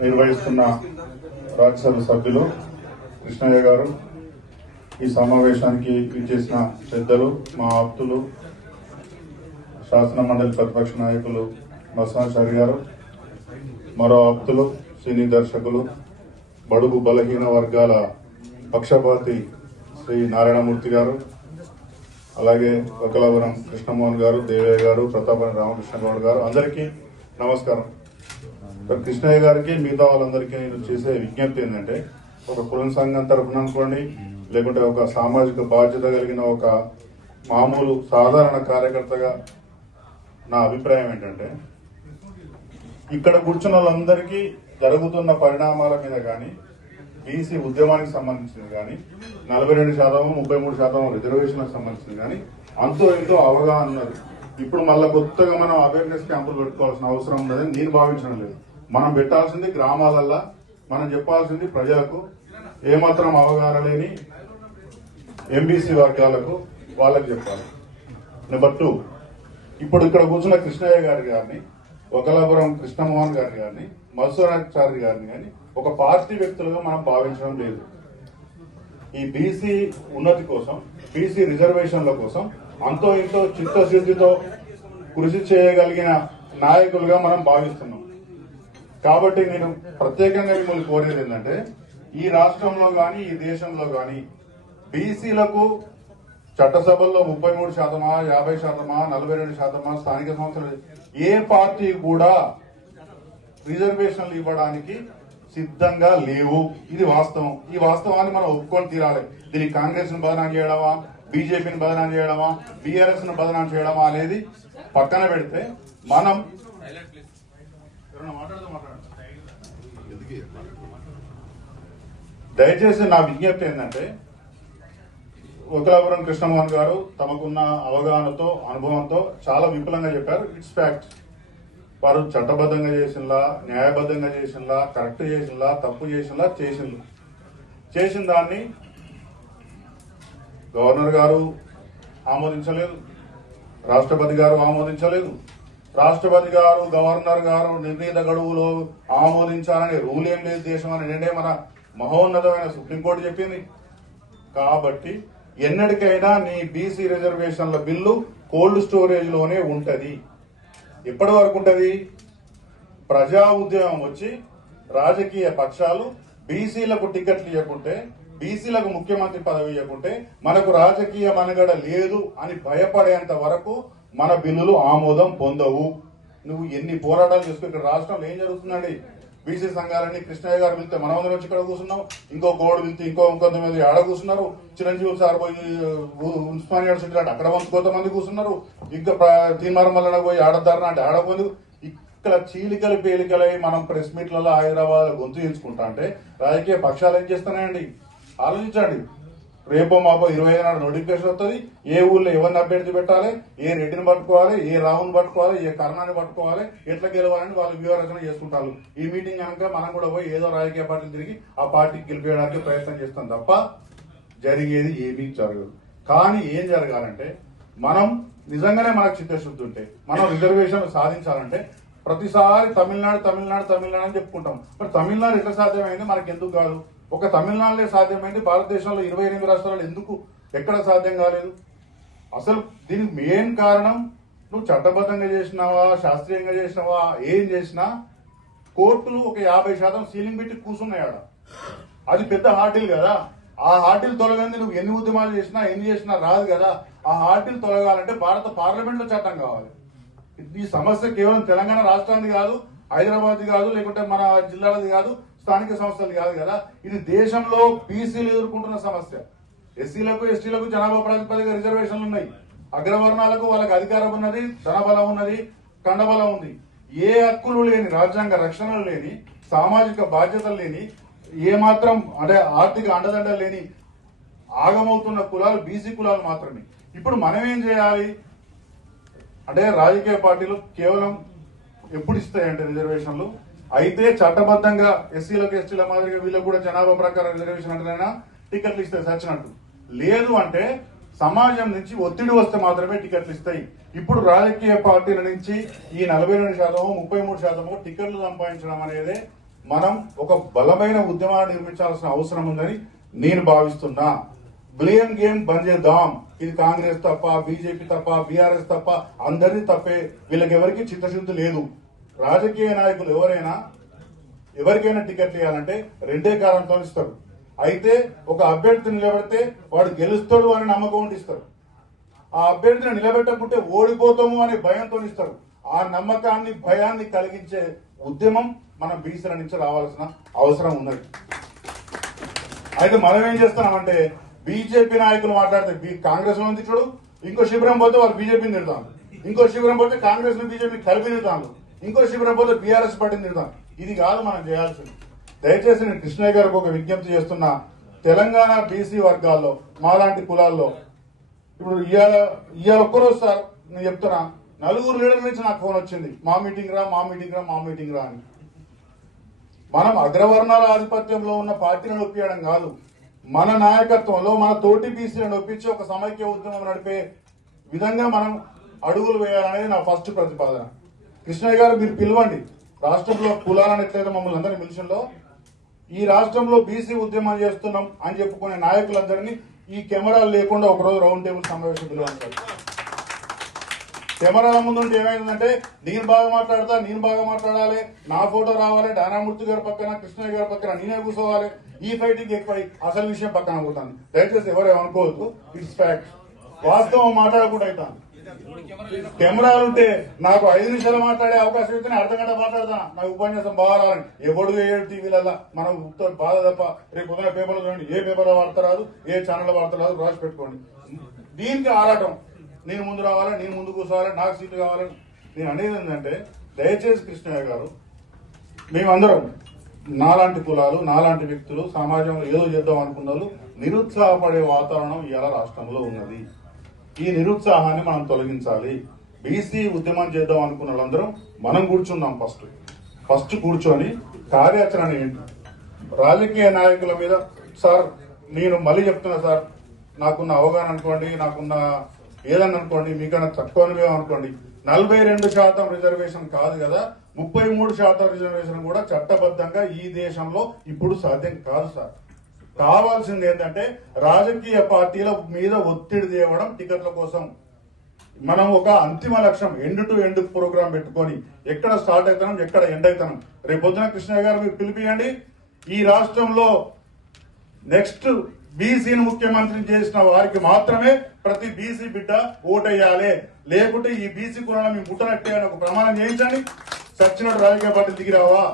నిర్వహిస్తున్న రాజ్యసభ సభ్యులు కృష్ణయ్య గారు ఈ సమావేశానికి చేసిన పెద్దలు మా ఆప్తులు శాసన మండలి ప్రతిపక్ష నాయకులు మసాచారి గారు మరో ఆప్తులు సినీ దర్శకులు బడుగు బలహీన వర్గాల పక్షపాతి శ్రీ నారాయణమూర్తి గారు అలాగే ఒకలాపురం కృష్ణమోహన్ గారు దేవయ్య గారు ప్రతాపని రామకృష్ణ గౌడ్ గారు అందరికీ నమస్కారం. కృష్ణయ్య గారికి మిగతా వాళ్ళందరికీ నేను చేసే విజ్ఞప్తి ఏంటంటే ఒక కులం సంఘం తరఫున అనుకోండి లేకుంటే ఒక సామాజిక బాధ్యత కలిగిన ఒక మామూలు సాధారణ కార్యకర్తగా నా అభిప్రాయం ఏంటంటే ఇక్కడ కూర్చున్న వాళ్ళందరికీ జరుగుతున్న పరిణామాల మీద కానీ బీసీ ఉద్యమానికి సంబంధించింది కానీ నలభై రెండు శాతం ముప్పై మూడు శాతం రిజర్వేషన్లకు సంబంధించింది కానీ అంతో ఎంతో అవగాహన ఉన్నది. ఇప్పుడు మళ్ళీ కొత్తగా మనం అవేర్నెస్ క్యాంపులు పెట్టుకోవాల్సిన అవసరం ఉన్నదని నేను భావించడం లేదు. మనం పెట్టాల్సింది గ్రామాలల్లో మనం చెప్పాల్సింది ప్రజలకు ఏమాత్రం అవగాహన లేని ఎంబీసీ వర్గాలకు వాళ్ళకి చెప్పాలి. నెంబర్ టూ ఇప్పుడు ఇక్కడ కూర్చున్న కృష్ణయ్య గారి గారిని ఒకలాపురం కృష్ణమోహన్ గారి గారిని మధుసూరాచారి గారిని కానీ ఒక పార్టీ వ్యక్తులుగా మనం భావించడం లేదు. ఈ బీసీ ఉన్నతి కోసం బీసీ రిజర్వేషన్ల కోసం అంతో ఇంతో చిత్తశుద్ధితో కృషి చేయగలిగిన నాయకులుగా మనం భావిస్తున్నాం. కాబట్టి నేను ప్రత్యేకంగా మిమ్మల్ని కోరేది ఏంటంటే ఈ రాష్ట్రంలో గాని ఈ దేశంలో గాని బీసీలకు చట్టసభల్లో ముప్పై మూడు శాతమా యాభై శాతమా నలభై రెండు శాతమా స్థానిక సంస్థలు ఏ పార్టీ కూడా రిజర్వేషన్లు ఇవ్వడానికి సిద్ధంగా లేవు. ఇది వాస్తవం. ఈ వాస్తవాన్ని మనం ఒప్పుకొని తీరాలి. దీనికి కాంగ్రెస్ బాగా చేయడమా? బీజేపీని బదనాం చేయడమా? బీఆర్ఎస్ను బదనాం చేయడమా అనేది పక్కన పెడితే మనం దయచేసి నా విజ్ఞప్తి ఏంటంటే ఒకలాపురం కృష్ణమోహన్ గారు తమకున్న అవగాహనతో అనుభవంతో చాలా విపులంగా చెప్పారు. ఇట్స్ ఫ్యాక్ట్ వారు చట్టబద్ధంగా చేసినలా న్యాయబద్ధంగా చేసినలా కరెక్ట్ చేసినలా తప్పు చేసినలా చేసింది చేసిన దాన్ని గవర్నర్ గారు ఆమోదించలేదు. రాష్ట్రపతి గారు ఆమోదించలేదు. రాష్ట్రపతి గారు గవర్నర్ గారు నిర్ణీత గడువులో ఆమోదించాలని రూల్ ఏం లేదు దేశం అని నిన్నే మన మహోన్నతమైన సుప్రీంకోర్టు చెప్పింది. కాబట్టి ఎన్నటికైనా నీ బీసీ రిజర్వేషన్ల బిల్లు కోల్డ్ స్టోరేజ్లోనే ఉంటది. ఎప్పటి వరకు ఉంటది. ప్రజా ఉద్యమం వచ్చి రాజకీయ పక్షాలు బీసీలకు టికెట్లు ఇవ్వకుంటే బీసీలకు ముఖ్యమంత్రి పదవి ఇవ్వకుంటే మనకు రాజకీయ మనుగడ లేదు అని భయపడేంత వరకు మన బిల్లులు ఆమోదం పొందవు. నువ్వు ఎన్ని పోరాటాలు చేసుకో ఇక్కడ రాష్ట్రంలో ఏం జరుగుతుందండి? బీసీ సంఘాలన్నీ కృష్ణయ్య గారు పిలితే మనం వచ్చి ఇక్కడ కూర్చున్నాం. ఇంకో గోడు పిలితే ఇంకో కొంతమంది ఆడ కూర్చున్నారు. చిరంజీవి సార్ పోయి ఉ- యూనివర్సిటీ అంటే అక్కడ కొంతమంది కూర్చున్నారు. ఇంకా ప్ర- తీర్మానం వల్ల పోయి ఆడతారని అంటే ఆడపోయింది ఇక్కడ చీలికలు పేలికలై మనం ప్రెస్ మీట్లలో హైదరాబాద్ గొంతు ఎంచుకుంటా అంటే రాజకీయ పక్షాలు ఏం చేస్తున్నాయండి? ఆలోచించండి. రేపో మాపో ఇరవై ఐదు నాడు నోటిఫికేషన్ వస్తుంది ఏ ఊర్లో ఎవరిని అభ్యర్థి పెట్టాలి? ఏ రెడ్డిని పట్టుకోవాలి? ఏ రావుని పట్టుకోవాలి? ఏ కర్ణాన్ని పట్టుకోవాలి? ఎట్లా గెలవాలని వాళ్ళు వ్యూహరచన చేసుకుంటారు ఈ మీటింగ్ కనుక మనం కూడా పోయి ఏదో రాజకీయ పార్టీలు తిరిగి ఆ పార్టీకి గెలిపేయడానికి ప్రయత్నం చేస్తాం తప్ప జరిగేది ఏమీ జరగదు. కానీ ఏం జరగాలంటే మనం నిజంగానే మనకు చిత్తశుద్ధి ఉంటే మనం రిజర్వేషన్ సాధించాలంటే ప్రతిసారి తమిళనాడు తమిళనాడు తమిళనాడు అని చెప్పుకుంటాం. మరి తమిళనాడు ఎట్లా సాధ్యమైంది? మనకు ఎందుకు కాదు? ఒక తమిళనాడులో సాధ్యమైంది భారతదేశంలో ఇరవై ఎనిమిది రాష్ట్రాలు ఎందుకు ఎక్కడ సాధ్యం కాలేదు? అసలు దీనికి మెయిన్ కారణం నువ్వు చట్టబద్ధంగా చేసినావా శాస్త్రీయంగా చేసినావా ఏం చేసినా కోర్టులు ఒక యాభై శాతం సీలింగ్ పెట్టి కూర్చున్నాయాడ అది పెద్ద హార్టిల్ కదా. ఆ హార్టిల్ తొలగింది నువ్వు ఎన్ని ఉద్యమాలు చేసినా ఎన్ని చేసినా రాదు కదా. ఆ హార్టిల్ తొలగాలంటే భారత పార్లమెంట్లో చట్టం కావాలి. ఈ సమస్య కేవలం తెలంగాణ రాష్ట్రానికి కాదు హైదరాబాద్ కాదు లేకుంటే మన జిల్లాలది కాదు స్థానిక సంస్థలు కాదు కదా ఇది దేశంలో బీసీలు ఎదుర్కొంటున్న సమస్య. ఎస్సీలకు ఎస్టీలకు జనాభా ప్రాతిపదిక రిజర్వేషన్లు ఉన్నాయి. అగ్రవర్ణాలకు వాళ్ళకి అధికారం ఉన్నది ధనబలం ఉన్నది కండబలం ఉంది. ఏ హక్కులు లేని రాజ్యాంగ రక్షణలు లేని సామాజిక బాధ్యతలు లేని ఏ మాత్రం అంటే ఆర్థిక అండదండలు లేని ఆగమవుతున్న కులాలు బీసీ కులాలు మాత్రమే. ఇప్పుడు మనం ఏం చేయాలి? అంటే రాజకీయ పార్టీలు కేవలం ఎప్పుడు ఇస్తాయంటే రిజర్వేషన్లు? అయితే చట్టబద్ధంగా ఎస్సీలకు ఎస్టీల మాదిరిగా వీళ్ళకు కూడా జనాభా ప్రకారం రిజర్వేషన్ అంటేనైనా? టికెట్లు ఇస్తే సచ్చినట్టు. లేదు అంటే సమాజం నుంచి ఒత్తిడి వస్తే మాత్రమే టికెట్లు ఇస్తాయి. ఇప్పుడు రాజకీయ పార్టీల నుంచి ఈ నలభై రెండు శాతము ముప్పై మూడు శాతము టికెట్లు సంపాదించడం అనేది మనం ఒక బలమైన ఉద్యమాన్ని నిర్మించాల్సిన అవసరం ఉందని నేను భావిస్తున్నా. బ్లేమ్ గేమ్ బంద్ చేద్దాం. ఇది కాంగ్రెస్ తప్ప బీజేపీ తప్ప బీఆర్ఎస్ తప్ప అందరిది తప్పే. వీళ్ళకి ఎవరికి చిత్తశుద్ధి లేదు. రాజకీయ నాయకులు ఎవరైనా ఎవరికైనా టికెట్లు ఇవ్వాలంటే రెండే కాలంతో ఇస్తారు. అయితే ఒక అభ్యర్థిని నిలబెడితే వాడు గెలుస్తాడు అని నమ్మకం ఉండిస్తారు ఆ అభ్యర్థిని నిలబెట్టకుంటే ఓడిపోతాము అనే భయంతో ఇస్తారు. ఆ నమ్మకాన్ని భయాన్ని కలిగించే ఉద్యమం మనం బీసీల నుంచి రావాల్సిన అవసరం ఉన్నది. అయితే మనం ఏం చేస్తున్నామంటే బీజేపీ నాయకులు మాట్లాడితే కాంగ్రెస్లో తిట్టడు ఇంకో శిబిరం పోతే వాళ్ళు బీజేపీని తిడతాను ఇంకో శిబిరం పోతే కాంగ్రెస్ బీజేపీ కలిపి తిడతాను ఇంకో శిబిరం పోతే బీఆర్ఎస్ పార్టీని తిడతాం ఇది కాదు మనం చేయాల్సింది. దయచేసి నేను కృష్ణయ్య గారికి ఒక విజ్ఞప్తి చేస్తున్నా. తెలంగాణ బీసీ వర్గాల్లో మాలాంటి కులాల్లో ఇప్పుడు ఇవాళ ఇవాళ ఒక్కరోజు సార్ నేను చెప్తున్నా నలుగురు లీడర్ల నుంచి నాకు ఫోన్ వచ్చింది. మా మీటింగ్ రా మా మీటింగ్ రా మా మీటింగ్ రా అని. మనం అగ్రవర్ణాల ఆధిపత్యంలో ఉన్న పార్టీలను ఒప్పించడం కాదు. మన నాయకత్వంలో మన తోటి బీసీలను ఒప్పించి ఒక సమైక్య ఉద్యమం నడిపే విధంగా మనం అడుగులు వేయాలనేది నా ఫస్ట్ ప్రతిపాదన. కృష్ణయ్య గారు మీరు పిలవండి. రాష్ట్రంలో కులాలను ఎట్లయితే మమ్మల్ని అందరినీ మిషన్లో ఈ రాష్ట్రంలో బీసీ ఉద్యమం చేస్తున్నాం అని చెప్పుకునే నాయకులందరినీ ఈ కెమెరాలు లేకుండా ఒకరోజు రౌండ్ టేబుల్ సమావేశం పిలవండి. కెమెరాల ముందు ఉంటే ఏమైందంటే నేను బాగా మాట్లాడతా నేను బాగా మాట్లాడాలి నా ఫోటో రావాలి డానామూర్తి గారి పక్కన కృష్ణయ్య గారి పక్కన నేనే కూర్చోవాలి ఈ ఫైటింగ్ ఎక్కువ అసలు విషయం పక్కన పోతాను. దయచేసి ఎవరు అనుకోవద్దు ఇట్స్ ఫ్యాక్ట్ వాస్తవం మాట్లాడకుండా అవుతాను కెమెరాలు ఉంటే నాకు ఐదు నిమిషాలు మాట్లాడే అవకాశం ఇస్తే అర్ధ గంట మాట్లాడతాను నా ఉపన్యాసం బాగా రావాలని ఎవడు వేయడు టీవీలల్లా? మనం ఉత్త బాధ తప్ప రేపు ఉదయం పేపర్లో చూడండి. ఏ పేపర్లో వాడతారాదు ఏ ఛానల్లో వాడతారాదు రాసి పెట్టుకోండి. దీనికి ఆరాటం. నేను ముందు రావాలా? నేను ముందు కూర్చోవాలి? నాకు సీట్లు కావాలని నేను అనేది ఏంటంటే దయచేసి కృష్ణయ్య గారు మేమందరం నాలాంటి కులాలు నాలాంటి వ్యక్తులు సమాజంలో ఏదో చేద్దాం అనుకున్న వాళ్ళు నిరుత్సాహపడే వాతావరణం ఇలా రాష్ట్రంలో ఉన్నది. ఈ నిరుత్సాహాన్ని మనం తొలగించాలి. బీసీ ఉద్యమం చేద్దాం అనుకున్న వాళ్ళందరం మనం కూర్చున్నాం ఫస్ట్. ఫస్ట్ కూర్చొని కార్యాచరణ ఏంటి? రాజకీయ నాయకుల మీద సార్ నేను మళ్ళీ చెప్తున్నా సార్ నాకున్న అవగాహన అనుకోండి నాకున్న ఏదన్నా అనుకోండి మీకన్నా తక్కువ అనుకోండి నలభై రెండు శాతం రిజర్వేషన్ కాదు కదా ముప్పై మూడు శాతం రిజర్వేషన్ కూడా చట్టబద్ధంగా ఈ దేశంలో ఇప్పుడు సాధ్యం కాదు సార్. కావాల్సింది ఏంటంటే రాజకీయ పార్టీల మీద ఒత్తిడి తేవడం టికెట్ల కోసం. మనం ఒక అంతిమ లక్ష్యం ఎండ్ టు ఎండ్ ప్రోగ్రామ్ పెట్టుకొని ఎక్కడ స్టార్ట్ అవుతాం ఎక్కడ ఎండ్ అవుతాం రేపు పొద్దున కృష్ణయ్య గారు మీరు పిలిపియండి. ఈ రాష్ట్రంలో నెక్స్ట్ బీసీని ముఖ్యమంత్రిని చేసిన వారికి మాత్రమే ప్రతి బీసీ బిడ్డ ఓటేయాలి. లేకుంటే ఈ బీసీ కులాలను మీ ముట్టనట్టే అని ఒక ప్రమాణం చేయించండి. సచ్చినట్టు రాజకీయ పార్టీ దిగిరావా?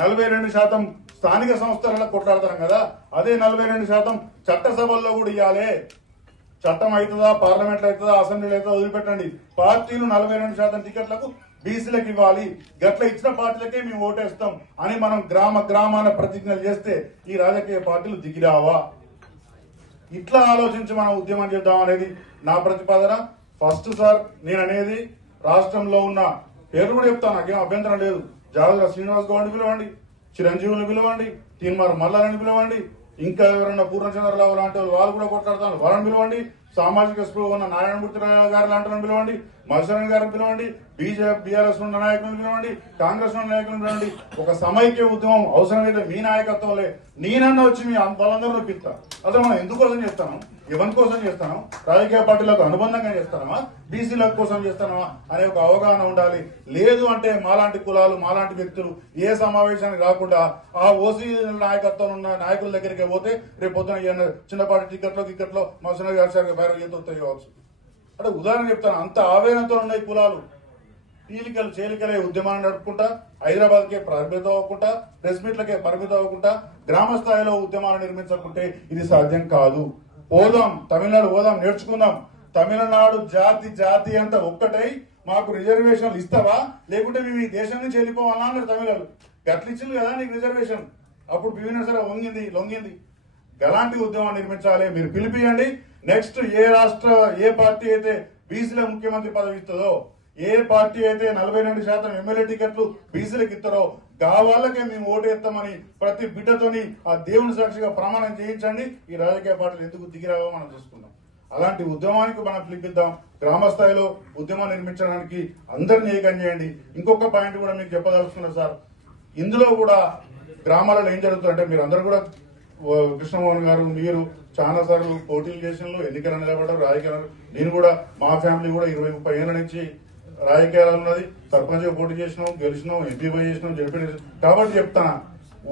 నలభై రెండు శాతం స్థానిక సంస్థలలో కొట్లాడతాం కదా అదే నలభై రెండు శాతం చట్టసభల్లో కూడా ఇవ్వాలి చట్టం అవుతుందా పార్లమెంట్ అవుతుందా అసెంబ్లీలో అవుతుందా వదిలిపెట్టండి. పార్టీలు నలభై రెండు శాతం టికెట్లకు బీసీలకు ఇవ్వాలి. గట్ల ఇచ్చిన పార్టీలకే మేము ఓటేస్తాం అని మనం గ్రామ గ్రామాన ప్రతిజ్ఞలు చేస్తే ఈ రాజకీయ పార్టీలు దిగిరావా? ఇట్లా ఆలోచించి మనం ఉద్యమం చేద్దాం అనేది నా ప్రతిపాదన. ఫస్ట్ సార్ నేను అనేది రాష్ట్రంలో ఉన్న పేరు కూడా చెప్తాను నాకేం అభ్యంతరం లేదు. జాగ్రత్త శ్రీనివాస్ గౌడ్ పిలవండి చిరంజీవిని పిలవండి తీన్మార్ మల్లాలని పిలవండి ఇంకా ఎవరైనా పూర్ణచంద్రరావు లాంటి వాళ్ళు వాళ్ళు కూడా కొట్లాడతారు వాళ్ళని పిలవండి సామాజిక స్పృహ ఉన్న నారాయణమూర్తి గారు లాంటి వాళ్ళని పిలవండి మత్సరణ్ గారిని పిలవండి బీజేపీ బీఆర్ఎస్ ఉన్న నాయకులను పిలవండి కాంగ్రెస్ ఉన్న నాయకులను పిలవండి. ఒక సమైక్య ఉద్యమం అవసరమైతే మీ నాయకత్వంలో నేనన్నా వచ్చి మీ వాళ్ళందరూ నొప్పిస్తా అసలు మనం ఎందుకోసం చేస్తాను? ఎవరి కోసం చేస్తాను? రాజకీయ పార్టీలకు అనుబంధంగా చేస్తానమా? బీసీల కోసం చేస్తానమా? అనే ఒక అవగాహన ఉండాలి. లేదు అంటే మాలాంటి కులాలు మాలాంటి వ్యక్తులు ఏ సమావేశానికి రాకుండా ఆ ఓసీ నాయకత్వం ఉన్న నాయకుల దగ్గరికి పోతే రేపు పొద్దున చిన్నపాటి టికెట్లో టికెట్లో మసన గారి బయట చేతి కావచ్చు అంటే ఉదాహరణ చెప్తాను. అంత ఆవేదనతో ఉన్నాయి కులాలు. పీలికలు చేలికలే ఉద్యమాన్ని నడుపుకుంటా హైదరాబాద్ కే పరిమితం అవ్వకుండా ప్రెస్ మీట్లకే పరిమితం అవ్వకుండా గ్రామ స్థాయిలో ఉద్యమాలు నిర్మించకుంటే ఇది సాధ్యం కాదు. పోదాం తమిళనాడు పోదాం నేర్చుకుందాం. తమిళనాడు జాతి జాతి అంతా ఒక్కటై. మాకు రిజర్వేషన్లు ఇస్తావా? లేకుంటే మేము ఈ దేశం నుంచి వెళ్ళిపోవాలా అన్నారు తమిళలు. గట్లిచ్చింది కదా నీకు రిజర్వేషన్? అప్పుడు పివిన వంగింది లొంగింది. ఎలాంటి ఉద్యమం నిర్మించాలి. మీరు పిలిపియండి. నెక్స్ట్ ఏ రాష్ట్ర ఏ పార్టీ అయితే బీసీల ముఖ్యమంత్రి పదవి ఇస్తుందో ఏ పార్టీ అయితే నలభై రెండు శాతం ఎమ్మెల్యే టికెట్లు బీసీలకు ఇస్తారో గా వాళ్ళకే మేము ఓటేస్తామని ప్రతి బిడ్డతోని ఆ దేవుని సాక్షిగా ప్రమాణం చేయించండి. ఈ రాజకీయ పార్టీలు ఎందుకు దిగిరావో మనం చూసుకుందాం. అలాంటి ఉద్యమానికి మనం పిలిపిద్దాం. గ్రామ స్థాయిలో ఉద్యమం నిర్మించడానికి అందరినీ ఏకం చేయండి. ఇంకొక పాయింట్ కూడా మీకు చెప్పదలుచుకున్నా సార్. ఇందులో కూడా గ్రామాలలో ఏం జరుగుతుందంటే మీరు అందరూ కూడా కృష్ణమోహన్ గారు మీరు చాలా సార్లు పోటీలు చేసిన ఎన్నికలు నిలబడ్డారు రాజకీయాలు. నేను కూడా మా ఫ్యామిలీ కూడా ఇరవై ముప్పై ఏళ్ళ నుంచి రాజకీయాలు ఉన్నది. సర్పంచ్గా పోటీ చేసినాం గెలిచినాం ఎంపీ పోయి చేసినాం. జడ్పీ కాబట్టి చెప్తాను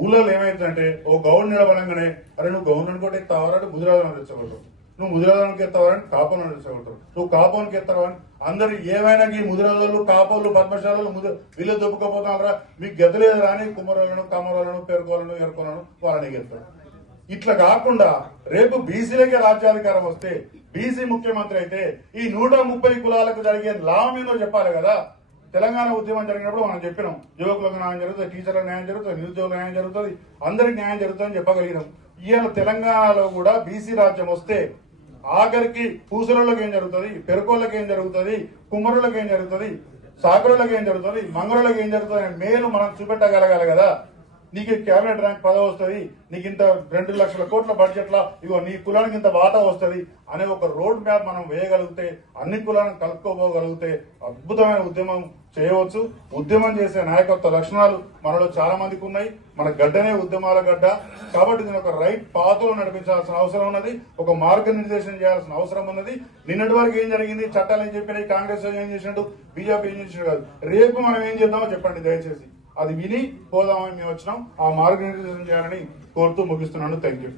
ఊళ్ళో ఏమైందంటే ఓ గౌన్ నిలబడంగానే అరే నువ్వు గౌన్ కూడా ఎత్తావారంటే ముదిరాజు తెచ్చగలరు నువ్వు ముదిరాజానికి ఎత్తావని కాపను తెచ్చగలరు నువ్వు కాపానికి ఎత్తావని అందరు ఏమైనా ఈ ముదిరాజులు కాపోళ్ళు పద్మశాలలు ముది వీళ్ళు దొప్పుకపోతున్నారా మీకు గెదలేదు రాని కుమరాలను కమరాలను పేర్కొలను ఎరుకోలను వాళ్ళని గెలుతారు ఇట్లా కాకుండా రేపు బీసీలకే రాజ్యాధికారం వస్తే బీసీ ముఖ్యమంత్రి అయితే ఈ నూట ముప్పై కులాలకు జరిగే లాభం ఏందో చెప్పాలి కదా. తెలంగాణ ఉద్యమం జరిగినప్పుడు మనం చెప్పినాం. యువకులకు న్యాయం జరుగుతుంది టీచర్లకు న్యాయం జరుగుతుంది నిరుద్యోగులకు న్యాయం జరుగుతుంది అందరికి న్యాయం జరుగుతుందని చెప్పగలిగినాం. ఇవాళ తెలంగాణలో కూడా బీసీ రాజ్యం వస్తే ఆఖరికి పూసరులకు ఏం జరుగుతుంది పెరుకోళ్ళకి ఏం జరుగుతుంది కుమ్మరులకు ఏం జరుగుతుంది సాకరులకు ఏం జరుగుతుంది మంగళులకు ఏం జరుగుతుంది అనే మేలు మనం చూపెట్టగలగాలి కదా. నీకు క్యాబినెట్ ర్యాంక్ పదవి వస్తుంది నీకు ఇంత రెండు లక్షల కోట్ల బడ్జెట్లో ఇగో నీ కులానికి ఇంత వాటా వస్తుంది అనే ఒక రోడ్ మ్యాప్ మనం వేయగలిగితే అన్ని కులాలను కలుపుకోబోగలిగితే అద్భుతమైన ఉద్యమం చేయవచ్చు. ఉద్యమం చేసే నాయకత్వ లక్షణాలు మనలో చాలా మందికి ఉన్నాయి. మన గడ్డనే ఉద్యమాల గడ్డ. కాబట్టి దీని ఒక రైట్ పాత్రలో నడిపించాల్సిన అవసరం ఉన్నది. ఒక మార్గనిర్దేశం చేయాల్సిన అవసరం ఉన్నది. నిన్నటి వరకు ఏం జరిగింది? చట్టాలు ఏం చెప్పినాయి? కాంగ్రెస్ ఏం చేసినట్టు బీజేపీ ఏం చేసినట్టు కాదు. రేపు మనం ఏం చేద్దామో చెప్పండి దయచేసి. అది విని పోదామని మేము వచ్చినాం. ఆ మార్గనిర్దేశం చేయాలని కోరుతూ ముగిస్తున్నాను. Thank you